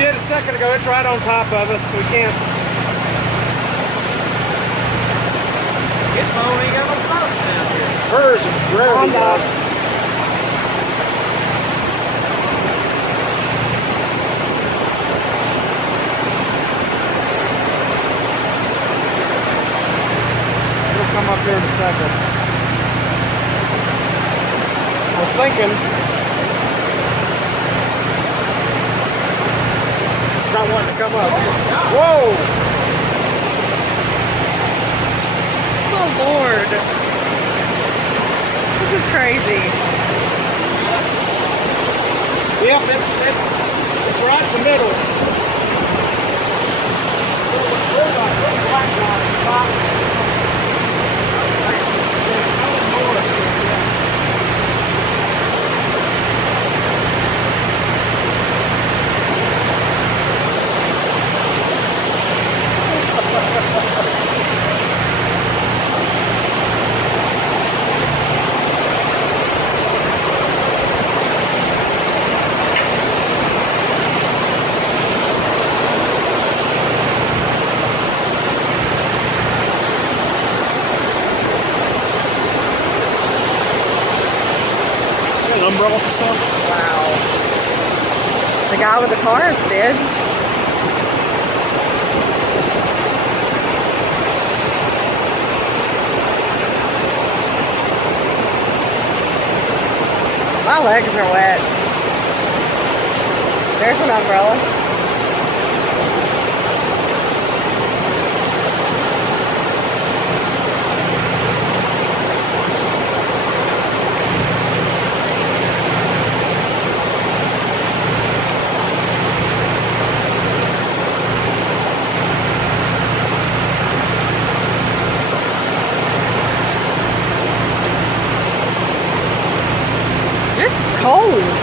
did a second ago. It's right on top of us, so we can't. This phone ain't got no phone down here. Hers rarely does. It'll come up here in a second. I was thinking. It's not wanting to come up. Whoa! Oh Lord. This is crazy. Yep, it's right in the middle. Umbrella for some? Wow. The guy with the cars did. My legs are wet. There's an umbrella. This is cold.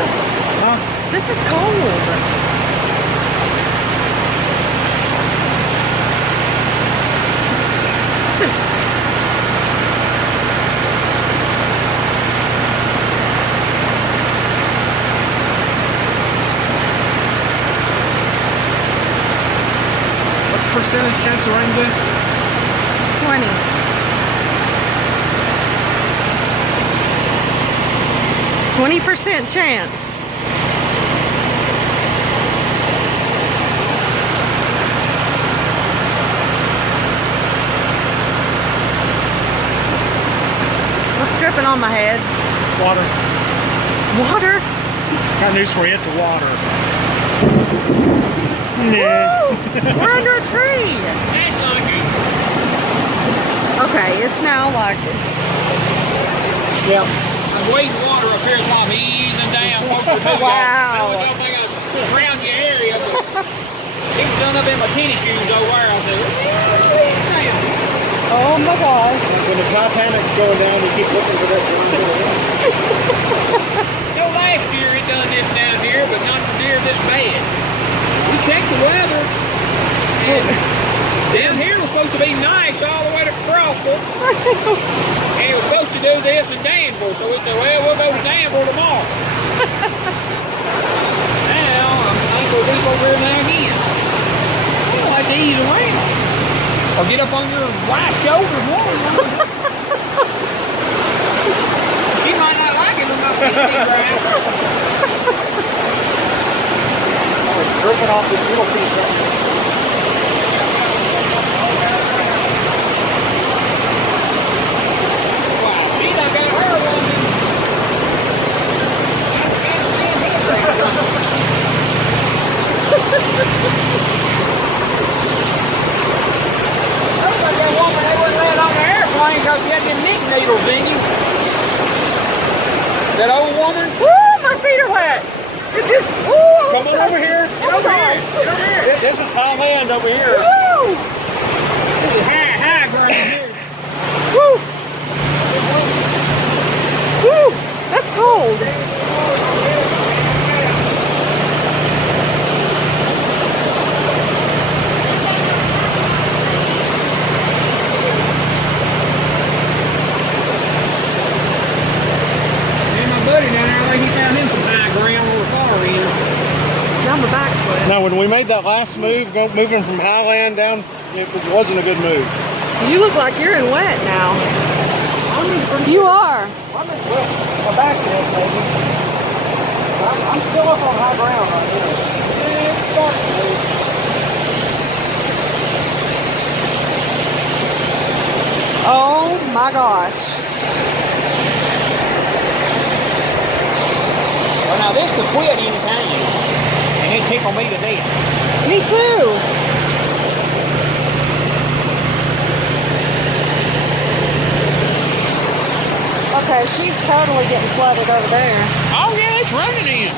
Huh? This is cold. What's the percentage chance of rain today? 20. 20% chance. What's dripping on my head? Water. Water? Got news for you, it's water. Woo! We're under a tree. That's lucky. Okay, it's now like Yep. I'm waiting water up here, so I'm easing down. Wow. I don't think I'm around your area, but he was done up in my tennis shoes over there. I said, oh my gosh. When the Titanic's going down, you keep looking for that one. no, last year it done this down here, but not near this bad. We checked the weather, and down here was supposed to be nice all the way to Crossville. And it was supposed to do this in Danville, so we said, well, we'll go to Danville tomorrow. Now, I'm going to be over here now again. I don't like to ease around. Or get up on your wife's shoulders one. She might not like it when my feet is around. Dripping off this little piece right here. Wow, she done got her woman. Looks like that woman, they wouldn't let on the airplane because she had them nick needles in you. That old woman. Woo, my feet are wet. It just, ooh. Come on over here. Get over here. Get over here. This is high land over here. Woo. This is high ground here. Woo. Woo. That's cold. And my buddy down there, I think he found him some high ground on the far end. Now my back's wet. No, when we made that last move, moving from Highland down, wasn't a good move. You look like you're in wet now. You are. I'm in wet. My back is, maybe. I'm still up on high ground right here. Yeah, it's starting to move. Oh my gosh. Well, now this could quit any time, and it'd tickle me to death. Me too. Okay, she's totally getting flooded over there. Oh yeah, it's running in.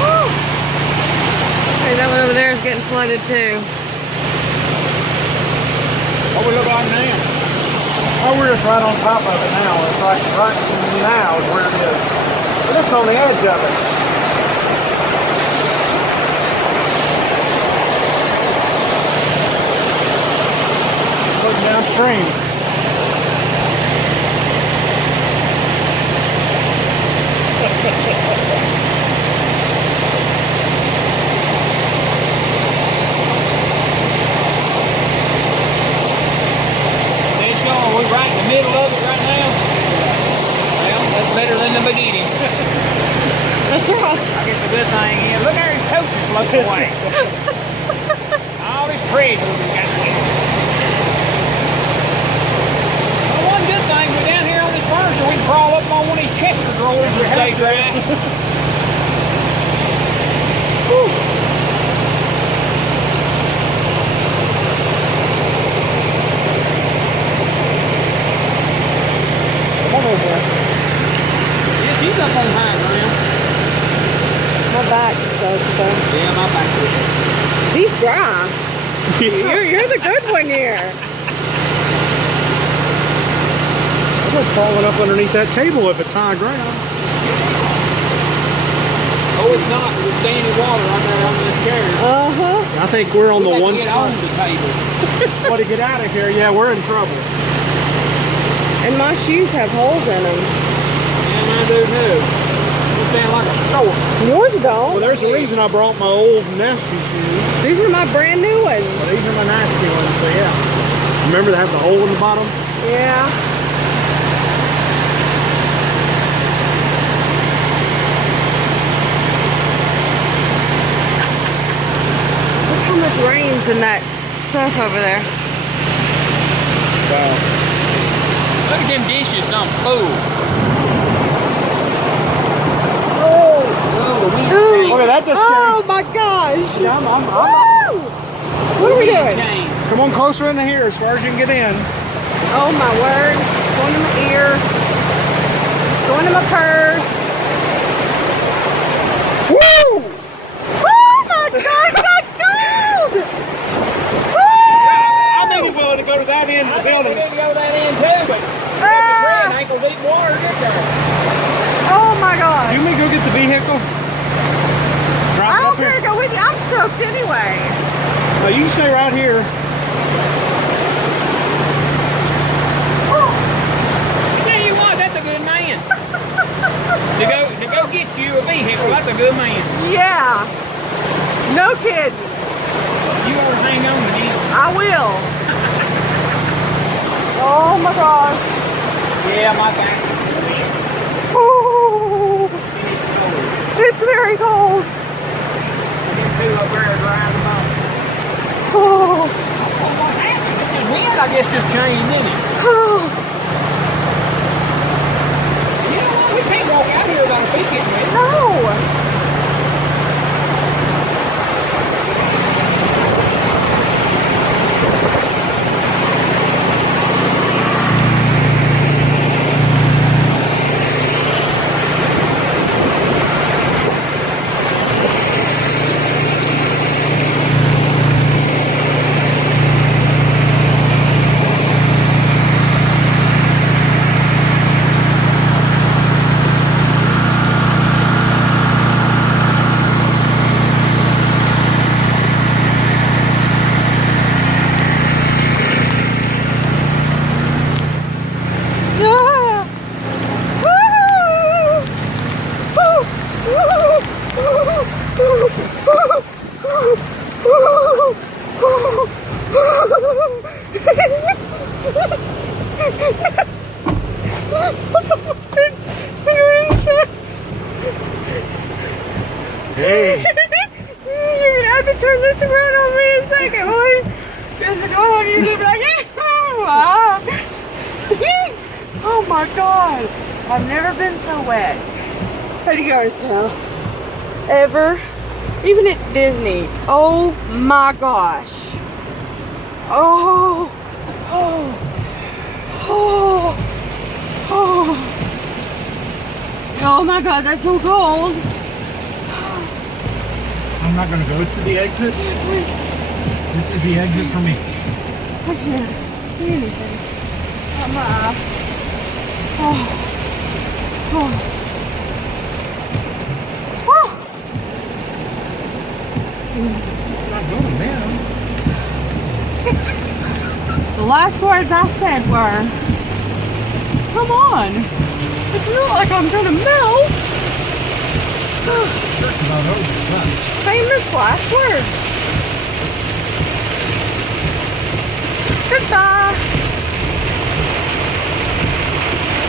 Woo! Hey, that one over there is getting flooded too. What we look like now? Oh, we're just right on top of it now. It's like right now is where it is. We're just on the edge of it. Looking downstream. We're right in the middle of it right now. Well, that's better than the beginning. That's right. I guess the good thing is, look how his coat is floating away. All his treasures we got there. Well, one good thing, we're down here on this furniture, we can crawl up on one of these Chester drawers and stay dry. Whew. Come over there. Yeah, she's up on high ground. My back's soaked though. Yeah, my back is. He's dry. You're the good one here. I'm just falling up underneath that table if it's high ground. Oh, it's not. There's standing water on there on the chair. Uh-huh. I think we're on the one Get spot. on the table. Want to get out of here? Yeah, we're in trouble. And my shoes have holes in them. And I do too. You sound like a store. Yours Well, don't. there's a reason I brought my old nasty shoes. These are my brand new ones. Well, these are my nasty ones, so yeah. Remember they have the hole in the bottom? Yeah. Look how much rain's in that stuff over there. Wow. Look at them dishes on full. Ooh. Okay, that just Oh my gosh. Yeah, I'm Woo! What are we doing? Come on closer into here as far as you can get in. Oh my word. It's going to my ear. It's going to my purse. Woo! Oh my gosh, that's gold! I may be willing to go to that end of the building. We didn't go that in too, but Ah! ankle deep water, get there. Oh my god. You may go get the vehicle. Drop I it don't up here. care to go with you. I'm soaked anyway. No, you can stay right here. Tell you what, that's a good man. to go get you a vehicle, that's a good man. Yeah. No kidding. You ought to hang on to him. I will. Oh my gosh. Yeah, my back. Ooh. It's very cold. Them two up there are drying them off. Oh. What happened? The wind, I guess, just changed, didn't it? Oh. You know what? We can't walk out here without a feet getting wet. No. Hey. You're gonna have to turn this around on me in a second, boy. There's a go on you. Be like, oh my god. I've never been so wet at a yard sale. Ever. Even at Disney. Oh my gosh. Oh. Oh. Oh. Oh. Oh my god, that's so cold. I'm not going to go to the exit. This is the exit for me. I can't see anything. Not my eye. Oh. Oh. Oh. I'm not going down. The last words I said were, come on. It's not like I'm gonna melt. Shirt's about over. Done. Famous last words. Goodbye.